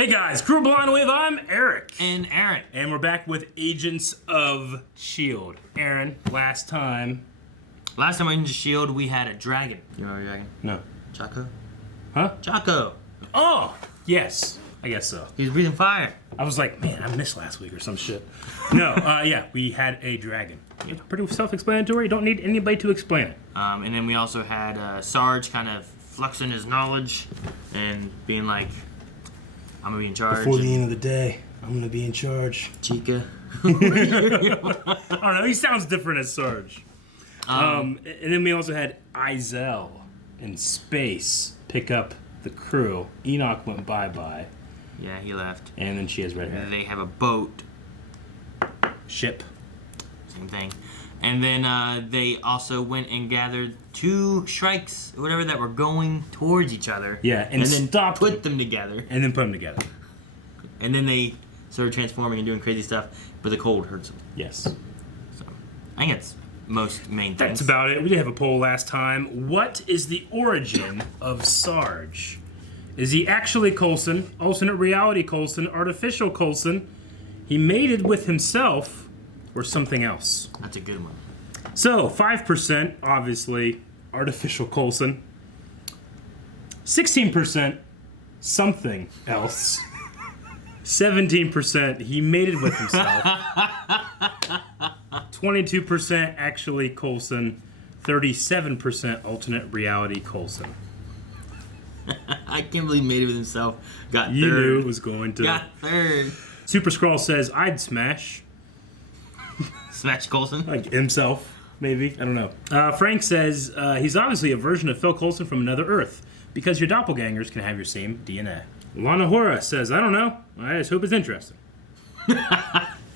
Hey guys, Crew Blind Wave, I'm Eric. And Aaron. And we're back with Agents of S.H.I.E.L.D. Aaron, last time on Agents of S.H.I.E.L.D. we had a dragon. You remember a dragon? No. Chaco? Huh? Chaco. Oh, yes. I guess so. He was breathing fire. I was like, man, I missed last week or some shit. No, yeah, we had a dragon. It's pretty self-explanatory. You don't need anybody to explain it. And then we also had Sarge kind of flexing his knowledge and being like, I'm gonna be in charge. Before the end of the day, I'm gonna be in charge. Chica. I don't know, he sounds different as Sarge. And then we also had S.H.I.E.L.D. in space pick up the crew. Enoch went bye-bye. Yeah, he left. And then she has red hair. They have a boat. Ship. Same thing. And then they also went and gathered two shrikes, or whatever, that were going towards each other. Yeah, and then put them together. And then put them together. And then they started transforming and doing crazy stuff, but the cold hurts them. Yes. So, I think that's most main things. That's about it. We did have a poll last time. What is the origin of Sarge? Is he actually Coulson? Alternate reality Coulson? Artificial Coulson? He mated with himself? Or something else? That's a good one. So, 5%, obviously, artificial Coulson. 16%, something else. 17%, he mated with himself. 22% actually Coulson. 37% alternate reality Coulson. I can't believe he made it with himself. Got third. You knew it was going to. Got third. Super Skrull says, I'd smash. Smash Coulson? Like himself, maybe. I don't know. Frank says, he's obviously a version of Phil Coulson from another Earth, because your doppelgangers can have your same DNA. Lana Hora says, I don't know. I just hope it's interesting.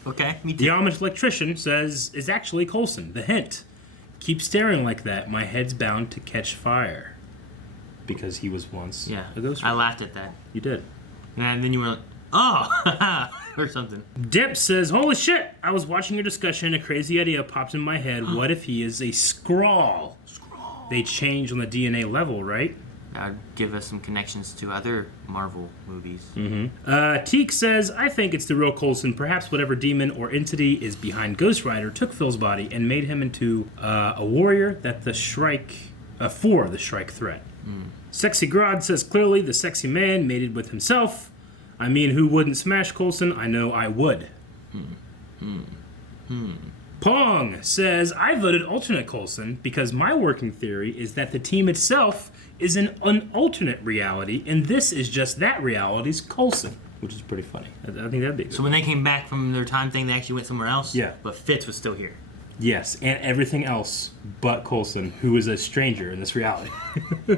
Okay, me too. The Amish electrician says, is actually Coulson. The hint. Keep staring like that. My head's bound to catch fire. Because he was once a ghost. I laughed at that. You did. And then you were like, oh! Or something. Dip says, holy shit, I was watching your discussion, a crazy idea popped in my head. What if he is a Skrull? They change on the DNA level, right? That would give us some connections to other Marvel movies. Teek says, I think it's the real Coulson. Perhaps whatever demon or entity is behind Ghost Rider took Phil's body and made him into a warrior that the Shrike, for the Shrike threat. Sexy Grod says, clearly the sexy man mated with himself. I mean, who wouldn't smash Coulson? I know I would. Pong says, I voted alternate Coulson because my working theory is that the team itself is an alternate reality, and this is just that reality's Coulson, which is pretty funny. I think that'd be good. So when they came back from their time thing, they actually went somewhere else? Yeah. But Fitz was still here. Yes, and everything else but Coulson, who is a stranger in this reality. I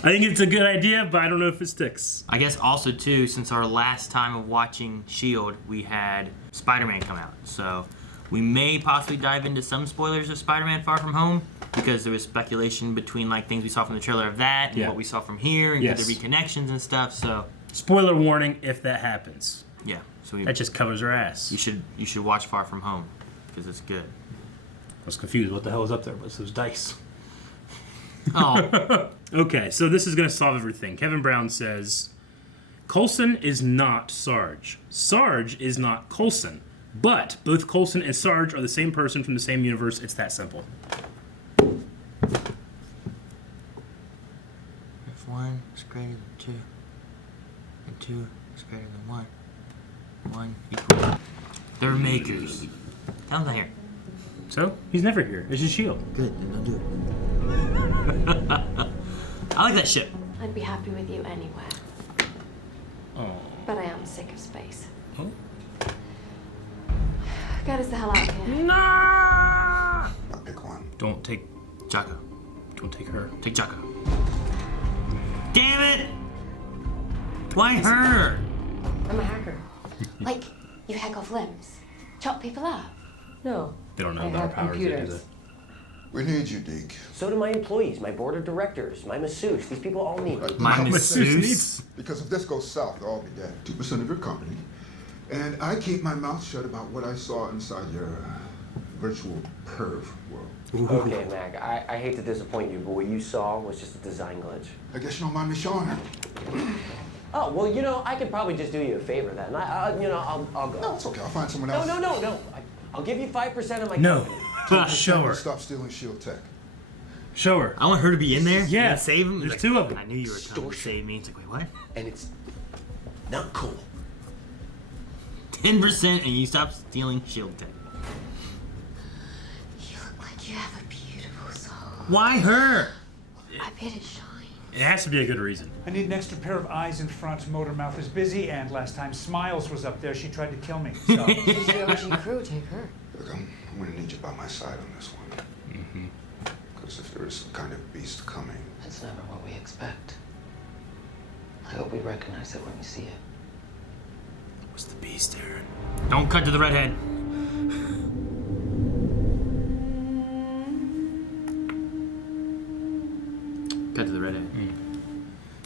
think it's a good idea, but I don't know if it sticks. I guess also, too, since our last time of watching S.H.I.E.L.D., we had Spider-Man come out. So we may possibly dive into some spoilers of Spider-Man Far From Home, because there was speculation between like things we saw from the trailer of that and what we saw from here, and could there be connections and stuff. So spoiler warning if that happens. Yeah. So that just covers our ass. You should watch Far From Home, because it's good. I was confused. What the hell is up there? But those dice. Oh. Okay, so this is going to solve everything. Kevin Brown says, Coulson is not Sarge. Sarge is not Coulson. But both Coulson and Sarge are the same person from the same universe. It's that simple. If one is greater than two, and two is greater than one, one equals... They're makers. Tell them they're here. So? He's never here. It's just S.H.I.E.L.D. Good, then don't do it. I like that ship. I'd be happy with you anywhere. Oh. But I am sick of space. Oh? Get us the hell out of here. Nah! I'll pick one. Don't take Jocko. Don't take her. Take Jocko. Damn it! Why her? I'm a hacker. Like, you hack off limbs? Chop people up? No. They don't know I about our have powers yet, do computers. they? We need you, Deke. So do my employees, my board of directors, my masseuse. These people all need me. My masseuse? Because if this goes south, they'll all be dead. 2% of your company. And I keep my mouth shut about what I saw inside your virtual perv world. Okay, Mac, I hate to disappoint you, but what you saw was just a design glitch. I guess you don't mind me showing her. Oh, well, you know, I could probably just do you a favor then. I'll go. No, it's okay. I'll find someone No, else. no. I'll give you 5% of my No. company. Show her. Stop stealing S.H.I.E.L.D. tech. Show her. I want her to be in there. Yeah. And save him. There's Like, two of them. I knew you were coming to save me. It's like, wait, what? And it's not cool. 10% and you stop stealing S.H.I.E.L.D. tech. You look like you have a beautiful soul. Why her? I bet it shines. It has to be a good reason. I need an extra pair of eyes in front. Motor mouth is busy, and last time Smiles was up there, she tried to kill me. So. She's the OG crew, take her. Look, I'm going to need you by my side on this one. Because if there is some kind of beast coming, That's never what we expect. I hope we recognize it when we see it. What's the beast, Aaron? Don't cut to the redhead. Cut to the redhead.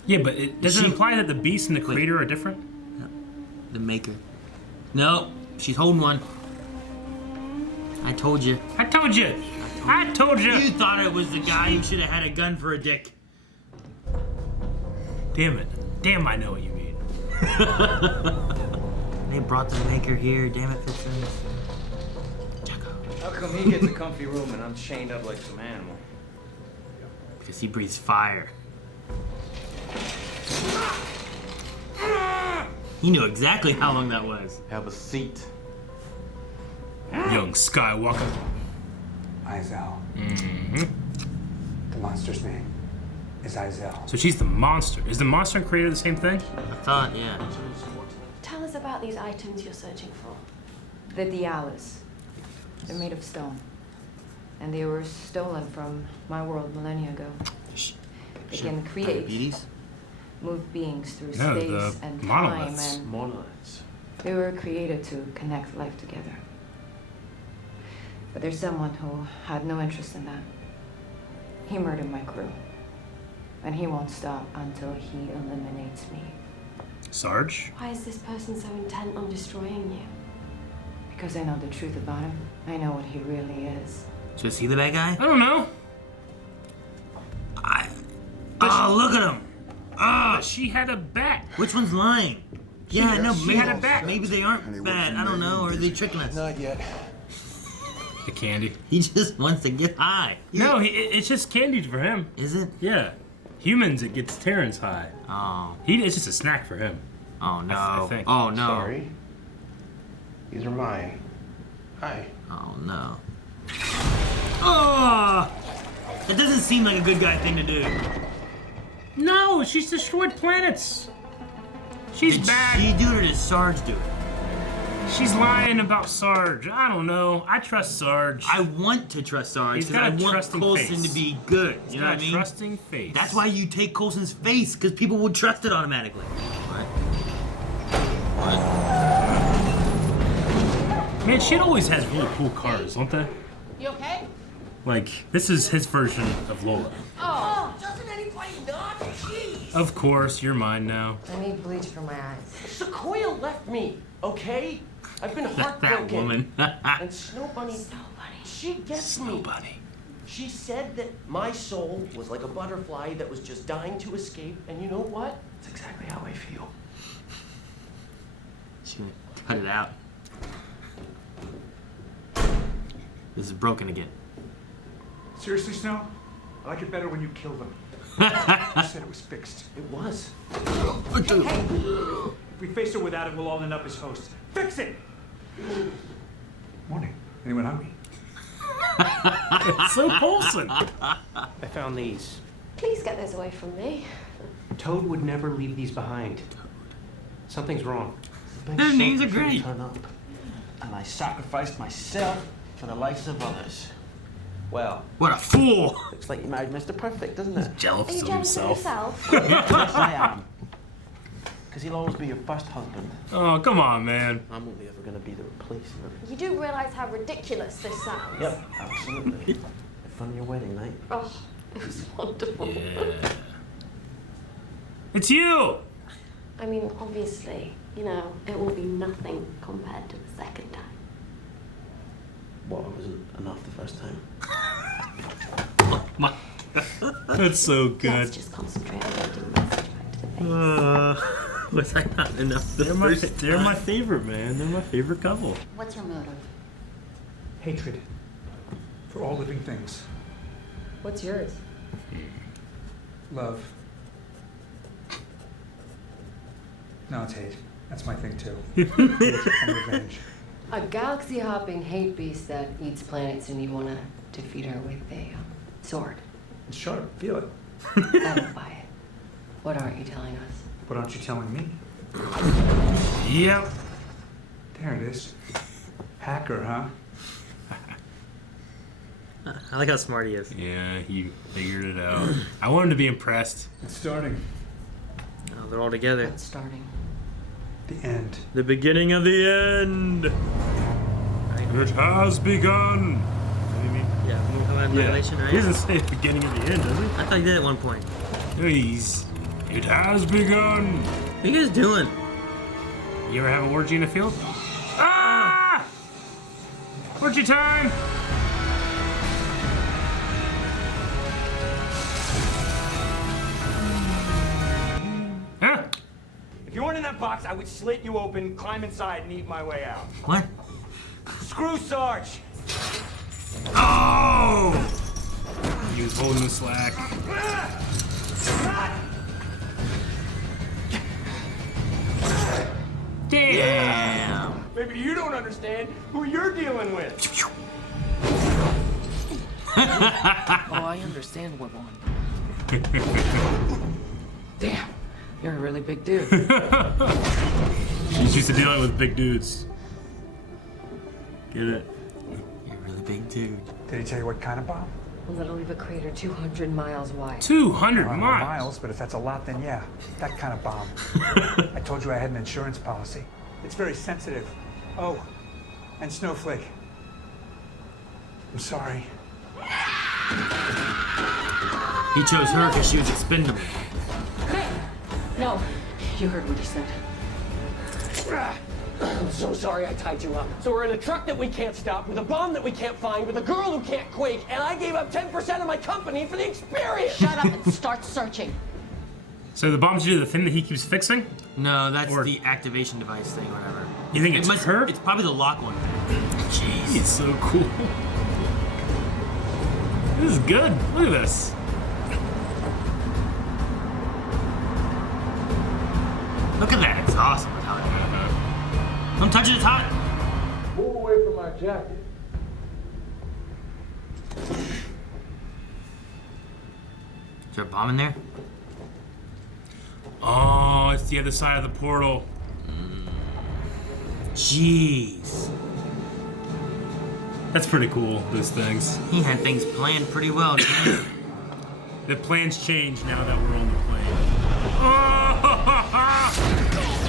Yeah, but does it imply that the beast and the creator are different? The maker. No, she's holding one. I told you. I told you. I told you. You thought it was the guy who should have had a gun for a dick. Damn it. Damn, I know what you mean. They brought the maker here. Damn it, Fitzsimmons. How come he gets a comfy room and I'm chained up like some animal? Because he breathes fire. He knew exactly how long that was. Have a seat. Young Skywalker. Izel. The monster's name is Izel. So she's the monster. Is the monster and creator the same thing? I thought, yeah. Tell us about these items you're searching for. The Dialis. They're made of stone. And they were stolen from my world millennia ago. They can create, Diabetes? move beings through No, space the and monoliths. time, and Monoliths. they were created to connect life together. But there's someone who had no interest in that. He murdered my crew. And he won't stop until he eliminates me. Sarge? Why is this person so intent on destroying you? Because I know the truth about him. I know what he really is. So is he the bad guy? I don't know. Oh, look at him! But she had a bat. Which one's lying? Yeah, I know. she Maybe, had a bat. maybe they aren't bad. I don't know. Or are they tricking us? Not yet. The candy. He just wants to get high. No, it's just candy for him. Is it? Yeah. Humans, it gets Terrence high. Oh. It's just a snack for him. Oh no. I think. Oh no. Sorry. These are mine. Hi. Oh no. Oh! That doesn't seem like a good guy thing to do. No, she's destroyed planets. She's Did bad. she do it or did Sarge do it? She's lying about Sarge. I don't know. I trust Sarge. I want to trust Sarge He's because got I a want trusting Coulson face. to be good. You know what I mean? Trusting face. That's why you take Coulson's face, because people would trust it automatically. What? Man, shit always has really cool cars, don't they? You okay? Like, this is his version of Lola. Oh, Doesn't anybody not? Jeez. Of course, you're mine now. I need bleach for my eyes. Sequoia left me, okay? I've been heartbroken. That woman. And Snow Bunny, she gets me. Bunny. She said that my soul was like a butterfly that was just dying to escape, and you know what? It's exactly how I feel. She's gonna cut it out. This is broken again. Seriously, Snow? I like it better when you kill them. You said it was fixed. It was. If we face her without it, we'll all end up as hosts. Fix it! Morning. Anyone hungry? It's so wholesome. I found these. Please get those away from me. Toad would never leave these behind. Something's wrong. Their names are great. Turn up. And I sacrificed myself for the lives of others. Well, What a fool! looks like you married Mr. Perfect, doesn't it? Are Jealous you of jealous of himself. yourself? Yes, I am. Because he'll always be your first husband. Oh, come on, man. I'm only ever going to be the replacement. You do realise how ridiculous this sounds? Yep, absolutely. Fun of your wedding night. Oh, it was wonderful. Yeah. It's you! I mean, obviously, you know, it will be nothing compared to the second time. Well, it wasn't enough the first time. My That's so Let's good. just concentrate on getting the message back to the base. Was I not enough the They're my first favorite, man. They're my favorite couple. What's your motive? Hatred for all living things. What's yours? Love. No, it's hate. That's my thing too. Hate and revenge. A galaxy-hopping hate beast that eats planets, and you want to defeat her with a sword. It's sharp. Feel it. I don't buy it. What aren't you telling us? What aren't you telling me? Yep. There it is. Hacker, huh? I like how smart he is. Yeah, he figured it out. I want him to be impressed. It's starting. Oh, they're all together. It's starting. The end. The beginning of the end. It has begun. What do you mean? Yeah, when we come out of Annihilation, right? He doesn't say the beginning of the end, does he? I thought he did at one point. It has begun. What are you guys doing? You ever have an orgy in a field? Ah! Orgy time! Huh? If you weren't in that box, I would slit you open, climb inside, and eat my way out. What? Screw Sarge! Oh! He was holding the slack. Damn. Maybe you don't understand who you're dealing with. Oh, I understand, Woodlawn. Damn, you're a really big dude. She's used to dealing with big dudes. Get it? You're a really big dude. Did he tell you what kind of bomb? Well, that'll leave a crater 200 miles wide. 200 I don't know miles. miles, but if that's a lot, then yeah, that kind of bomb. I told you I had an insurance policy. It's very sensitive. Oh, and Snowflake. I'm sorry. He chose her because she was expendable. No, you heard what he said. I'm so sorry I tied you up. So we're in a truck that we can't stop, with a bomb that we can't find, with a girl who can't quake, and I gave up 10% of my company for the experience! Shut up and start searching. So the bomb's due to the thing that he keeps fixing? No, that's Or- the activation device thing, or whatever. You think it's her? It's probably the lock one. Jeez. It's so cool. This is good. Look at this. Look at that. It's awesome. It's hot. Don't touch it. It's hot. Move away from my jacket. Is there a bomb in there? Oh, it's the other side of the portal. Jeez. That's pretty cool, those things. He had things planned pretty well, didn't he? The plans change now that we're on the plane.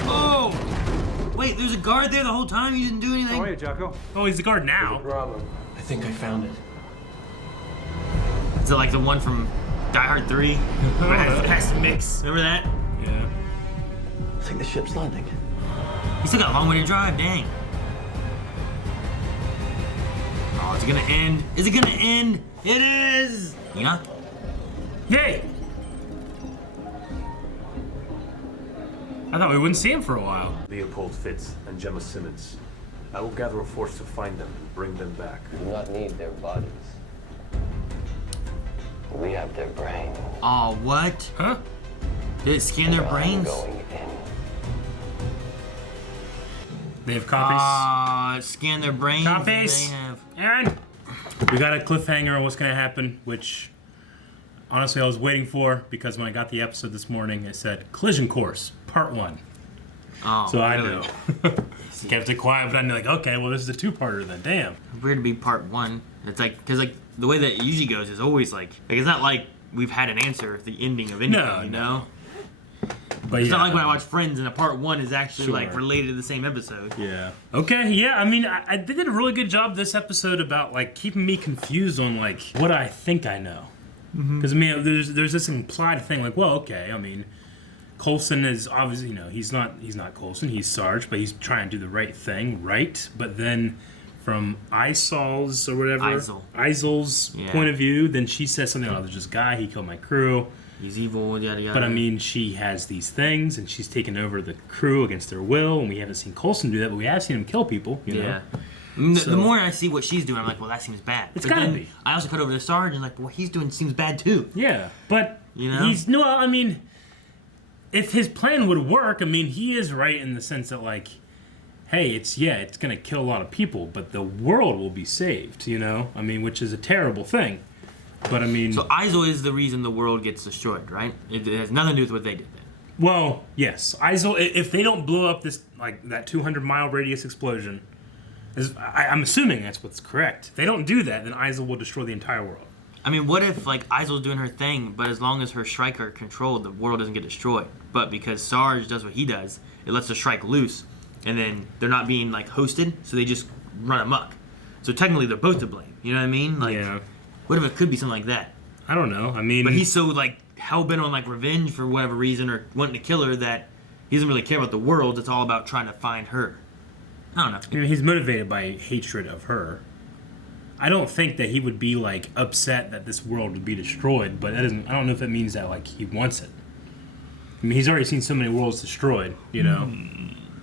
Oh! Wait, there's a guard there the whole time? You didn't do anything? How are you, Jocko? Oh, he's the guard now. Problem. I think I found it. Is it like the one from Die Hard 3? It has to mix. Remember that? Yeah. I think the ship's landing. You still got a long way to drive, dang. Oh, is it gonna end? Is it gonna end? It is! Yeah? Yay! I thought we wouldn't see him for a while. Leopold Fitz and Gemma Simmons. I will gather a force to find them and bring them back. Do not need their bodies. We have their brains. Oh, what? Huh? Did it scan their brains? Going in. They have copies. Scan their brains. Copies. They have. Aaron! We got a cliffhanger on what's going to happen, which honestly I was waiting for because when I got the episode this morning, it said Collision Course, Part 1. Oh, So I really? knew. Kept it quiet, but I knew, like, okay, well, this is a two-parter then. Damn. Weird to be part 1. It's like, because like the way that it usually goes is always like it's not like we've had an answer at the ending of anything, No, you no. know? But It's yeah. not like when I watch Friends and a part 1 is actually Sure. like related to the same episode. Yeah. Okay, yeah, I mean, I they did a really good job this episode about, like, keeping me confused on, like, what I think I know. Because, I mean, there's this implied thing, like, well, okay, I mean, Coulson is obviously, you know, he's not Coulson, he's Sarge, but he's trying to do the right thing, right? But then from Isol's or whatever, Isel. Isel's Yeah. point of view, then she says something, oh, there's this guy, he killed my crew. He's evil, yada yada. But I mean, she has these things, and she's taken over the crew against their will, and we haven't seen Coulson do that, but we have seen him kill people, you know? The more I see what she's doing, I'm like, well, that seems bad. It's gotta be. I also cut over to Sarge and like, what he's doing seems bad too. Yeah, but you know, I mean, if his plan would work, I mean, he is right in the sense that like, hey, it's gonna kill a lot of people, but the world will be saved, you know? I mean, which is a terrible thing. But I mean, so S.H.I.E.L.D is the reason the world gets destroyed, right? It has nothing to do with what they did then. Well, yes, S.H.I.E.L.D. If they don't blow up this like that 200-mile radius explosion, I'm assuming that's what's correct. If they don't do that, then S.H.I.E.L.D will destroy the entire world. I mean, what if like S.H.I.E.L.D's doing her thing, but as long as her Shrike are controlled, the world doesn't get destroyed. But because Sarge does what he does, it lets the Shrike loose, and then they're not being like hosted, so they just run amok. So technically, they're both to blame. You know what I mean? Like, what if it could be something like that? I don't know. I mean, but he's so like hell bent on like revenge for whatever reason, or wanting to kill her, that he doesn't really care about the world. It's all about trying to find her. I don't know. I mean, he's motivated by hatred of her. I don't think that he would be like upset that this world would be destroyed, but that doesn't. I don't know if that means that like he wants it. I mean, he's already seen so many worlds destroyed, you know.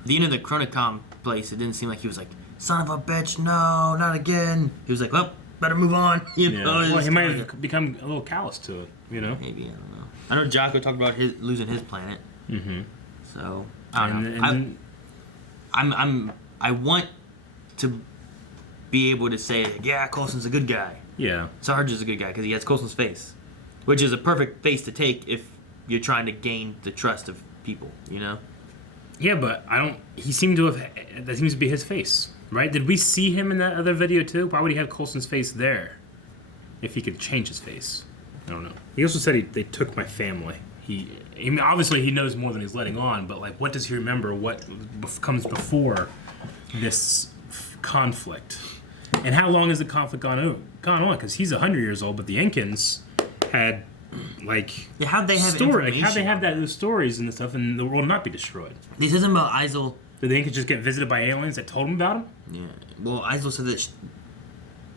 The end of the Chronicom place, it didn't seem like he was like, "Son of a bitch, no, not again." He was like, "Well, better move on." You know. Well, he might have become a little callous to it, you know. Maybe, I don't know. I know Jocko talked about losing his planet. Mm-hmm. So I don't know. I want to be able to say, yeah, Coulson's a good guy. Yeah. Sarge is a good guy because he has Coulson's face, which is a perfect face to take if you're trying to gain the trust of people, you know? Yeah, but I don't. He seemed to have. That seems to be his face, right? Did we see him in that other video too? Why would he have Coulson's face there? If he could change his face, I don't know. He also said they took my family. I mean, obviously he knows more than he's letting on, but like, what does he remember? What comes before this conflict? And how long has the conflict gone on? Because he's 100 years old, but the Incans had like how'd they have story? Like, how'd they have those stories and stuff, and the world not be destroyed? This isn't about S.H.I.E.L.D. Did the Incans just get visited by aliens that told him about him? Yeah. Well, S.H.I.E.L.D said that,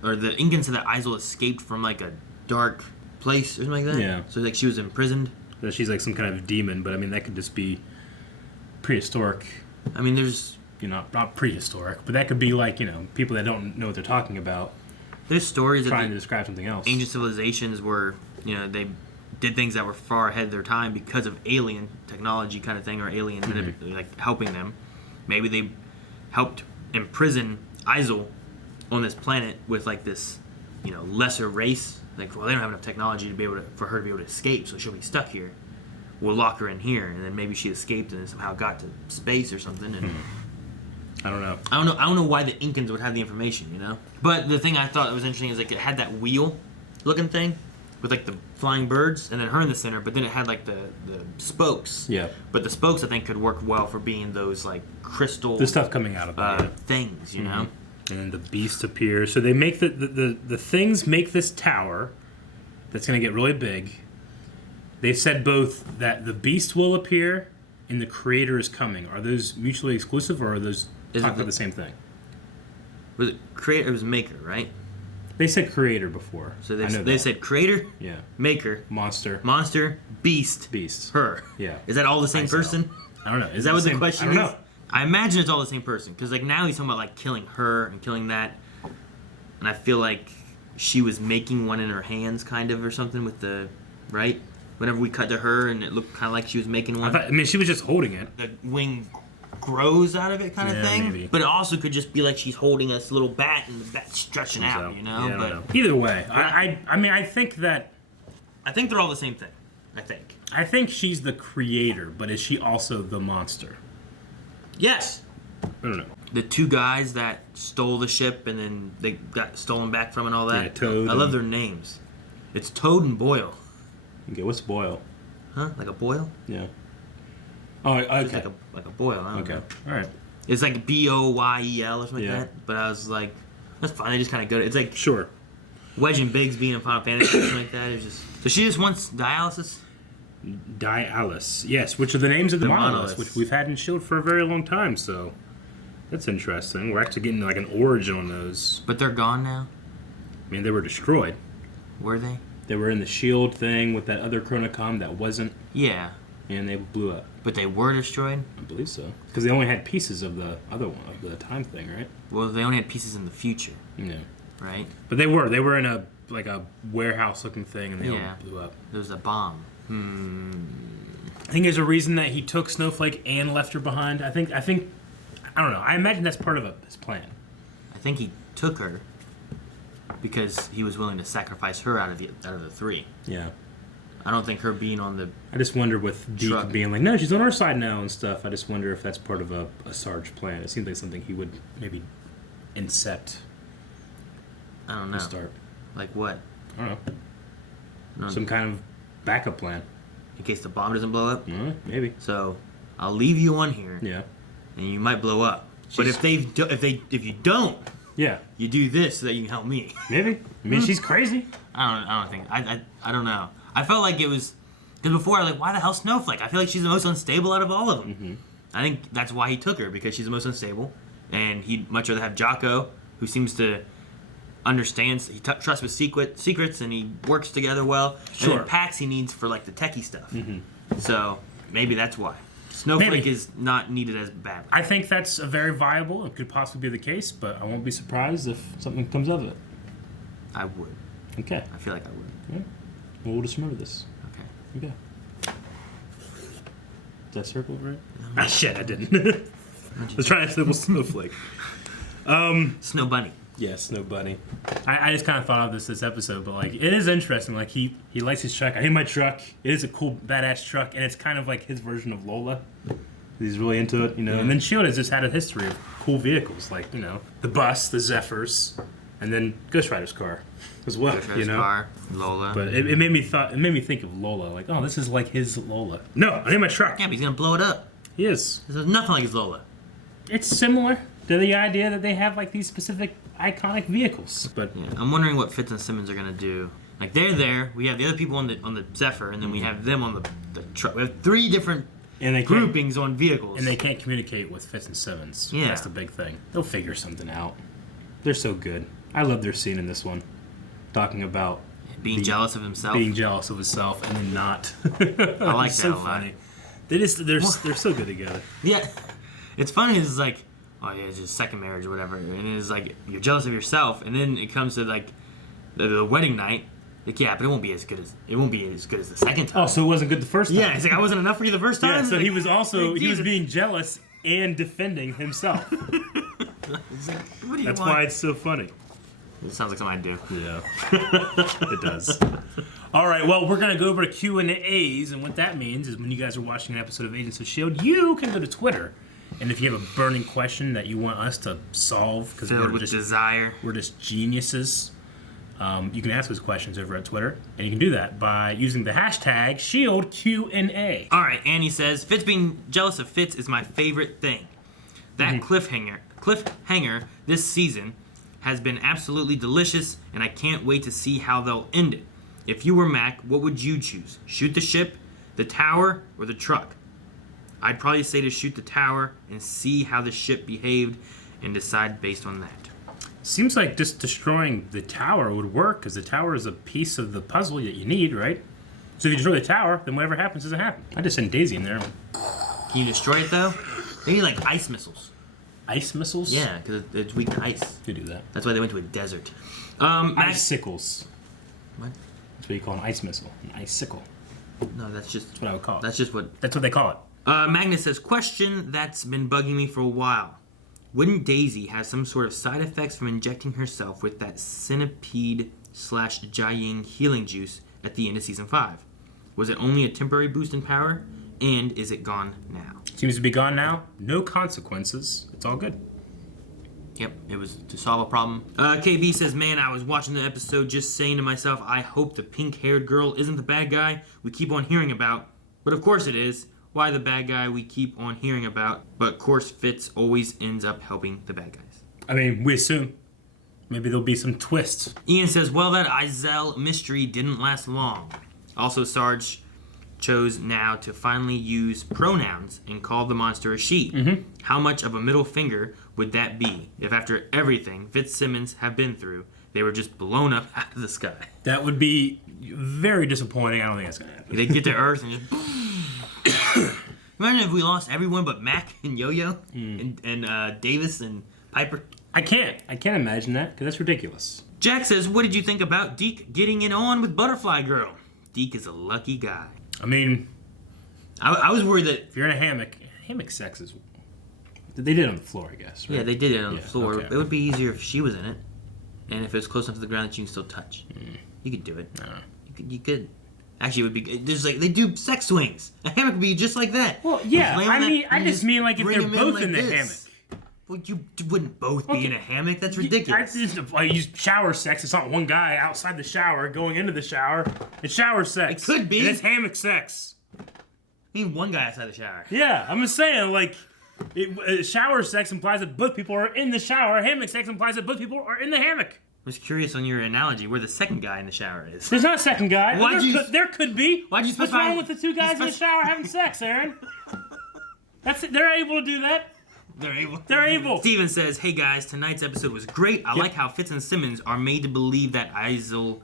or the Incans said that S.H.I.E.L.D escaped from like a dark place or something like that. Yeah. So like she was imprisoned. That she's like some kind of demon, but I mean that could just be prehistoric. I mean, there's not prehistoric, but that could be like people that don't know what they're talking about. There's stories trying to describe something else. Ancient civilizations were they did things that were far ahead of their time because of alien technology kind of thing, or alien like helping them. Maybe they helped imprison S.H.I.E.L.D on this planet with like this lesser race. Like, well, they don't have enough technology to be able for her to be able to escape, so she'll be stuck here. We'll lock her in here, and then maybe she escaped and somehow got to space or something. And I don't know. I don't know why the Incans would have the information, But the thing I thought was interesting is like it had that wheel-looking thing with like the flying birds, and then her in the center. But then it had like the spokes. Yeah. But the spokes I think could work well for being those like crystal. The stuff coming out of them. Things, you know. And then the beast appears. So they make the things make this tower that's going to get really big. They've said both that the beast will appear and the creator is coming. Are those mutually exclusive, or are those talking about the same thing? Was it creator? It was maker, right? They said creator before. So they said creator, maker, monster, beast, her. Yeah. Is that all the same person? I don't know. Is that what the question is? I don't know. I imagine it's all the same person, because like now he's talking about like killing her and killing that, and I feel like she was making one in her hands, kind of, or something with the right. Whenever we cut to her, and it looked kind of like she was making one. I mean, she was just holding it. The wing grows out of it, kind of thing. Maybe. But it also could just be like she's holding this little bat, and the bat's stretching out. Yeah, I don't know. Either way, I mean, I think they're all the same thing. I think she's the creator, but is she also the monster? Yes. I don't know. The two guys that stole the ship and then they got stolen back from and all that. Yeah, Toad. I love their names. It's Toad and Boyle. Okay, what's Boyle? Huh? Like a boil? Yeah. Oh, okay. It's like a boil. I don't know. All right. It's like Boyel or something like that. But I was like, that's fine. They just kind of go to. It's like sure. Wedge and Biggs being in Final Fantasy or something like that. It's just so she just wants dialysis. Dialysis, yes, which are the names of the monoliths, which we've had in S.H.I.E.L.D. for a very long time, so that's interesting. We're actually getting like an origin on those. But they're gone now? I mean, they were destroyed. Were they? They were in the S.H.I.E.L.D. thing with that other Chronicom that wasn't. Yeah. And they blew up. But they were destroyed? I believe so. Because they only had pieces of the other one, of the time thing, right? Well, they only had pieces in the future. Yeah. Right? But they were in a warehouse-looking thing, and they all blew up. There was a bomb. I think there's a reason that he took Snowflake and left her behind. I think. I don't know. I imagine that's part of his plan. I think he took her because he was willing to sacrifice her out of the three. Yeah. I don't think her being on the. I just wonder with Deke being like, no, she's on our side now and stuff. I just wonder if that's part of a Sarge plan. It seems like something he would maybe incept. I don't know. Start. Like what? I don't know. Some kind of backup plan. In case the bomb doesn't blow up? Maybe. So, I'll leave you on here. Yeah. And you might blow up. But if you don't, yeah, you do this so that you can help me. Maybe. I mean, she's crazy. I don't think. I don't know. I felt like it was because before I was like, why the hell Snowflake? I feel like she's the most unstable out of all of them. Mm-hmm. I think that's why he took her, because she's the most unstable, and he'd much rather have Jocko, who seems to understands. He trusts with secrets, and he works together well. Sure. And then Pax he needs for like the techie stuff. Mm-hmm. So maybe that's why Snowflake is not needed as badly. I think that's a very viable. It could possibly be the case, but I won't be surprised if something comes of it. I would. Okay. I feel like I would. Yeah. Well, we'll just remember this. Okay. Okay. Did I circle right? Ah, shit, I didn't. I was trying to circle Snowflake. Snow Bunny. Yeah, Snow Bunny. I just kind of thought of this episode, but like it is interesting. Like he likes his truck. I hate my truck. It is a cool, badass truck, and it's kind of like his version of Lola. He's really into it, you know. And then S.H.I.E.L.D. has just had a history of cool vehicles, like the bus, the Zephyrs, and then Ghost Rider's car as well. Ghost Rider's car, Lola. But it made me think of Lola. Like, oh, this is like his Lola. No, I need my truck. Yeah, but he's gonna blow it up. He is. There's nothing like his Lola. It's similar to the idea that they have like these specific iconic vehicles. But yeah, I'm wondering what Fitz and Simmons are gonna do. Like they're there. We have the other people on the Zephyr, and then we have them on the truck. We have three different groupings on vehicles, and they can't communicate with Fitz and Simmons. Yeah, that's the big thing. They'll figure something out. They're so good. I love their scene in this one, talking about being jealous of himself, and then not. I like that so a lot. Funny. They're so good together. Yeah, it's funny. It's like, oh yeah, it's just second marriage or whatever, and it's like you're jealous of yourself, and then it comes to like the wedding night. Like, yeah, but it won't be as good as the second time. Oh, so it wasn't good the first time. Yeah, it's like I wasn't enough for you the first time. Yeah, so like, he was being jealous and defending himself. It's like, what do you That's want? why it's so funny. It sounds like something I'd do. Yeah, it does. All right, well, we're gonna go over to Q&As, and what that means is when you guys are watching an episode of Agents of S.H.I.E.L.D., you can go to Twitter, and if you have a burning question that you want us to solve, because filled with desire, we're just geniuses. You can ask those questions over at Twitter, and you can do that by using the hashtag ShieldQA. All right, Annie says, Fitz being jealous of Fitz is my favorite thing. That cliffhanger this season has been absolutely delicious, and I can't wait to see how they'll end it. If you were Mac, what would you choose? Shoot the ship, the tower, or the truck? I'd probably say to shoot the tower and see how the ship behaved and decide based on that. Seems like just destroying the tower would work, because the tower is a piece of the puzzle that you need, right? So if you destroy the tower, then whatever happens doesn't happen. I just send Daisy in there. Can you destroy it, though? They need, like, ice missiles. Ice missiles? Yeah, because it's weak to ice. You do that. That's why they went to a desert. Icicles. What? That's what you call an ice missile. An icicle. No, that's what I would call it. That's just what... That's what they call it. Magnus says, question that's been bugging me for a while. Wouldn't Daisy have some sort of side effects from injecting herself with that centipede/Jiaying healing juice at the end of season 5? Was it only a temporary boost in power? And is it gone now? Seems to be gone now. No consequences. It's all good. Yep, it was to solve a problem. KB says, man, I was watching the episode just saying to myself, I hope the pink-haired girl isn't the bad guy we keep on hearing about. But of course it is. Why the bad guy we keep on hearing about? But of course Fitz always ends up helping the bad guys. I mean, we assume. Maybe there'll be some twists. Ian says, well, that S.H.I.E.L.D. mystery didn't last long. Also, Sarge chose now to finally use pronouns and call the monster a she. Mm-hmm. How much of a middle finger would that be if after everything Fitzsimmons have been through, they were just blown up out of the sky. That would be very disappointing. I don't think that's gonna happen. They get to Earth and just. Imagine if we lost everyone but Mac and Yo-Yo and Davis and Piper. I can't imagine that because that's ridiculous. Jack says, "What did you think about Deke getting it on with Butterfly Girl? Deke is a lucky guy." I mean, I was worried that if you're in a hammock sex is. They did it on the floor, I guess. Right? Yeah, they did it on the floor. Okay. It would be easier if she was in it, and if it was close enough to the ground that you can still touch. You could do it. You could. Actually, it would be. There's like they do sex swings. A hammock would be just like that. Well, yeah. I just mean like if they're both in the hammock. Well, you wouldn't both be in a hammock. That's ridiculous. I use shower sex. It's not one guy outside the shower going into the shower. It's shower sex. It could be. And it's hammock sex. I mean, one guy outside the shower. Yeah, I'm just saying, like, shower sex implies that both people are in the shower. Hammock sex implies that both people are in the hammock. I was curious on your analogy where the second guy in the shower is. There's not a second guy. There could be. Why'd you What's specify? wrong with the two guys in the shower having sex, Aaron? That's it. They're able to do that. They're able. Steven says, "Hey guys, tonight's episode was great. I like how Fitz and Simmons are made to believe that S.H.I.E.L.D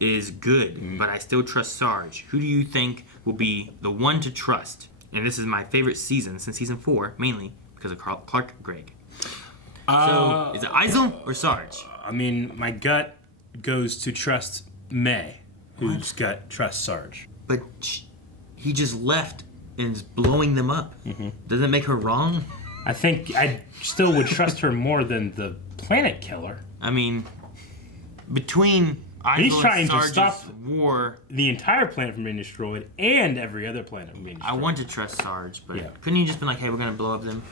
is good, but I still trust Sarge. Who do you think will be the one to trust? And this is my favorite season since season 4, mainly because of Clark Gregg. So, is it S.H.I.E.L.D or Sarge? I mean, my gut goes to trust May, whose gut trusts Sarge. But he just left and is blowing them up. Doesn't that make her wrong? I think I still would trust her more than the planet killer. I mean, between he's trying to stop war, the entire planet from being destroyed, and every other planet from being destroyed. I want to trust Sarge, but couldn't he just been like, "Hey, we're gonna blow up them"?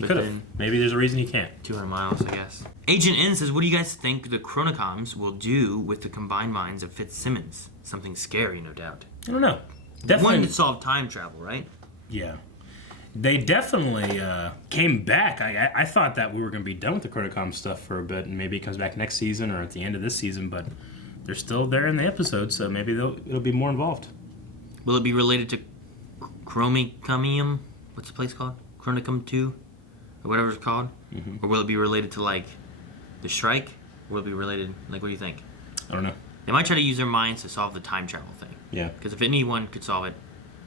Could have. Maybe there's a reason he can't. 200 miles, I guess. Agent N says, "What do you guys think the Chronocoms will do with the combined minds of Fitzsimmons? Something scary, no doubt." I don't know. Definitely wanted to solve time travel, right? Yeah. They definitely came back. I thought that we were going to be done with the Chronocom stuff for a bit, and maybe it comes back next season or at the end of this season, but they're still there in the episode, so maybe it'll be more involved. Will it be related to Chromium? What's the place called? Chronicum 2? Or whatever it's called? Or will it be related to, like, the Shrike? Or will it be related, like, what do you think? I don't know. They might try to use their minds to solve the time travel thing. Yeah. Because if anyone could solve it,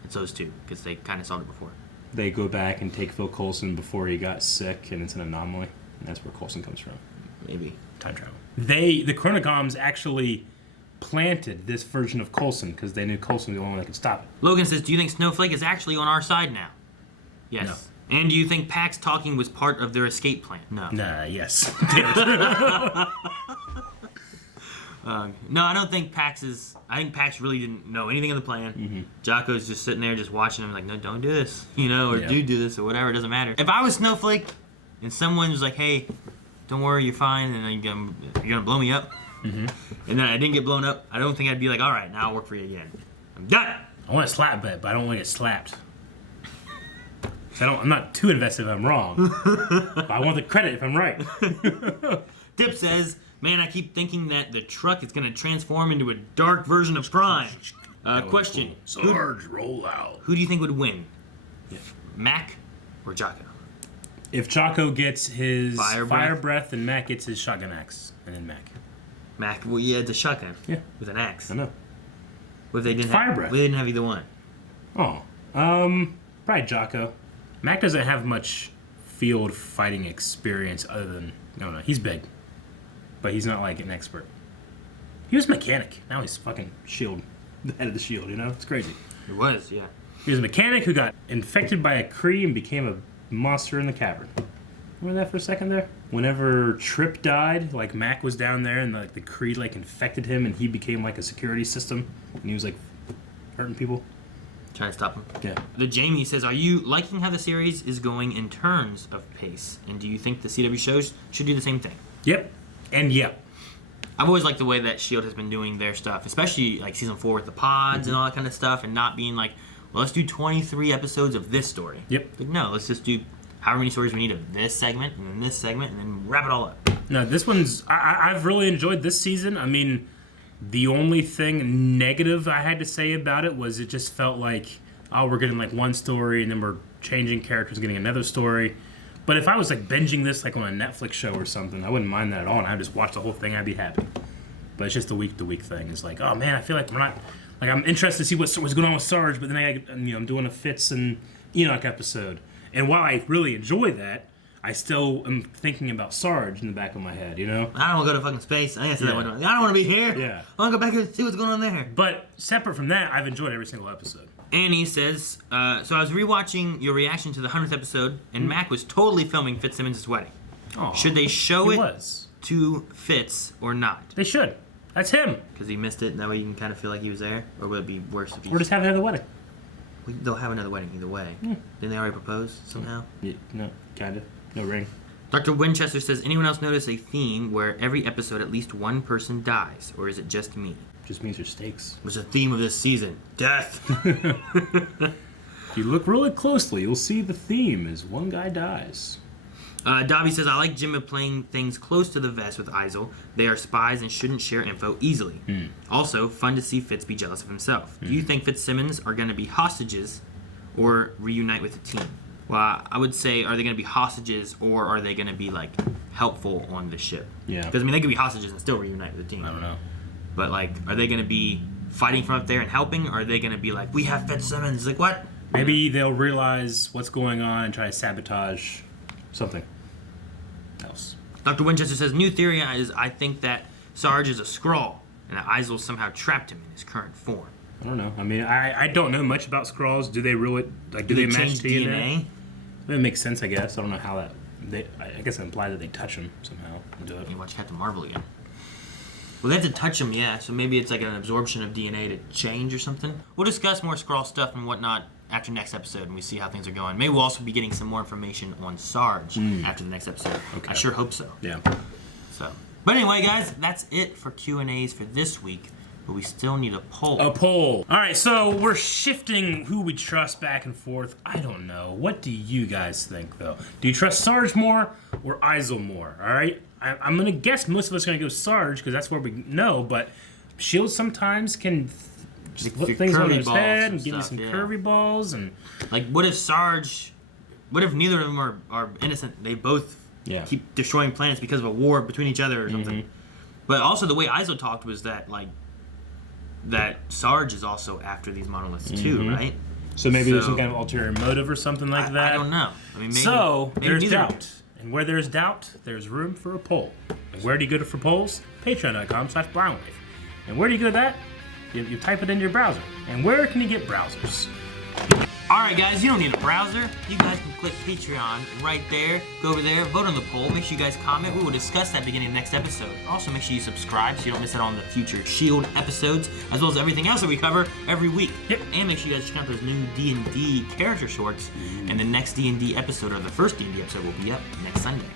it's those two, because they kind of solved it before. They go back and take Phil Coulson before he got sick, and it's an anomaly. And that's where Coulson comes from. Maybe. Time travel. The Chronocoms actually planted this version of Coulson because they knew Coulson was the only one that could stop it. Logan says, "Do you think Snowflake is actually on our side now?" Yes. No. And do you think Pax talking was part of their escape plan? No. Nah, yes. No, I don't think Pax is... I think Pax really didn't know anything of the plan. Jocko's just sitting there just watching him like, "No, don't do this." Or do this or whatever. It doesn't matter. If I was Snowflake and someone was like, "Hey, don't worry, you're fine, and you're gonna blow me up," and then I didn't get blown up, I don't think I'd be like, "All right, now I'll work for you again. I'm done." I want to slap bet, but I don't want to get slapped. I'm not too invested if I'm wrong. But I want the credit if I'm right. Dip says, "Man, I keep thinking that the truck is going to transform into a dark version of Prime." Question. Sarge, roll out. Who do you think would win? Mac or Jocko? If Jocko gets his fire breath and Mac gets his shotgun axe, and then Mac. Mac, well, yeah, it's a shotgun. Yeah. With an axe. I know. What if they didn't fire breath. They didn't have either one. Oh. Probably Jocko. Mac doesn't have much field fighting experience other than... No, he's big. But he's not like an expert. He was a mechanic. Now he's fucking S.H.I.E.L.D. The head of the S.H.I.E.L.D., It's crazy. It was, yeah. He was a mechanic who got infected by a Kree and became a monster in the cavern. Remember that for a second there? Whenever Trip died, like Mac was down there and the Kree like infected him and he became like a security system and he was like hurting people. Trying to stop him. Yeah. The Jamie says, "Are you liking how the series is going in terms of pace? And do you think the CW shows should do the same thing?" Yep. And yep. I've always liked the way that S.H.I.E.L.D. has been doing their stuff, especially like season 4 with the pods and all that kind of stuff, and not being like, "Well, let's do 23 episodes of this story." Yep. Like, no, let's just do however many stories we need of this segment, and then this segment, and then wrap it all up. No, this one's... I've really enjoyed this season. I mean, the only thing negative I had to say about it was it just felt like, oh, we're getting like one story, and then we're changing characters, getting another story. But if I was like binging this like on a Netflix show or something, I wouldn't mind that at all, and I'd just watch the whole thing. I'd be happy. But it's just the week-to-week thing. It's like, oh man, I feel like we're not. Like I'm interested to see what's going on with Sarge, but then I'm doing a Fitz and Enoch episode, and while I really enjoy that, I still am thinking about Sarge in the back of my head. I don't want to go to fucking space. I don't want to be here. Yeah. I want to go back and see what's going on there. But separate from that, I've enjoyed every single episode. Annie says, so I was rewatching your reaction to the 100th episode, and Mac was totally filming Fitzsimmons' wedding. Oh, should they show it to Fitz or not? They should. That's him. Because he missed it, and that way you can kind of feel like he was there? Or would it be worse if he... Or just have another wedding. They'll have another wedding either way. Didn't they already propose somehow? Yeah, no, kind of. No ring. Dr. Winchester says, anyone else notice a theme where every episode at least one person dies? Or is it just me? Just means there's stakes. What's the theme of this season? Death. If you look really closely, you'll see the theme is one guy dies. Dobby says, I like Jimmy playing things close to the vest with S.H.I.E.L.D. They are spies and shouldn't share info easily. Also, fun to see Fitz be jealous of himself. Do you think Fitzsimmons are going to be hostages or reunite with the team? Well, I would say, are they going to be hostages or are they going to be, like, helpful on the ship? Yeah. Because, I mean, they could be hostages and still reunite with the team. I don't know. But, like, are they going to be fighting from up there and helping? Or are they going to be like, we have Fitzsimmons? Like, what? Maybe they'll realize what's going on and try to sabotage something else. Dr. Winchester says, new theory is I think that Sarge is a Skrull and that S.H.I.E.L.D. somehow trapped him in his current form. I don't know. I mean, I don't know much about Skrulls. Do they really, like, do they match change DNA? It makes sense, I guess. I don't know how that, I guess it implies that they touch them somehow and do it. You watch Captain Marvel again. Well, they have to touch them, yeah, so maybe it's like an absorption of DNA to change or something. We'll discuss more Skrull stuff and whatnot after next episode, and we see how things are going. Maybe we'll also be getting some more information on Sarge after the next episode. Okay. I sure hope so. Yeah. So, but anyway, guys, that's it for Q&As for this week. But we still need a poll. A poll. All right, so we're shifting who we trust back and forth. I don't know. What do you guys think, though? Do you trust Sarge more or S.H.I.E.L.D. more? All right? I'm going to guess most of us are going to go Sarge because that's where we know, but S.H.I.E.L.D. sometimes can just put things on his head and give you some curvy balls. And like, what if neither of them are innocent? They both keep destroying planets because of a war between each other or something. But also the way S.H.I.E.L.D. talked was that, like, that Sarge is also after these monoliths too, right? So maybe there's some kind of ulterior motive or something like that. I don't know. I mean, maybe there's doubt. And where there's doubt, there's room for a poll. And where do you go for polls? Patreon.com/BrownLife. And where do you go to that? You type it in your browser. And where can you get browsers? Alright guys, you don't need a browser. You guys can click Patreon right there. Go over there, vote on the poll. Make sure you guys comment. We will discuss that at the beginning of the next episode. Also, make sure you subscribe so you don't miss out on the future S.H.I.E.L.D. episodes, as well as everything else that we cover every week. Yep. And make sure you guys check out those new D&D character shorts. And the next D&D episode, or the first D&D episode, will be up next Sunday.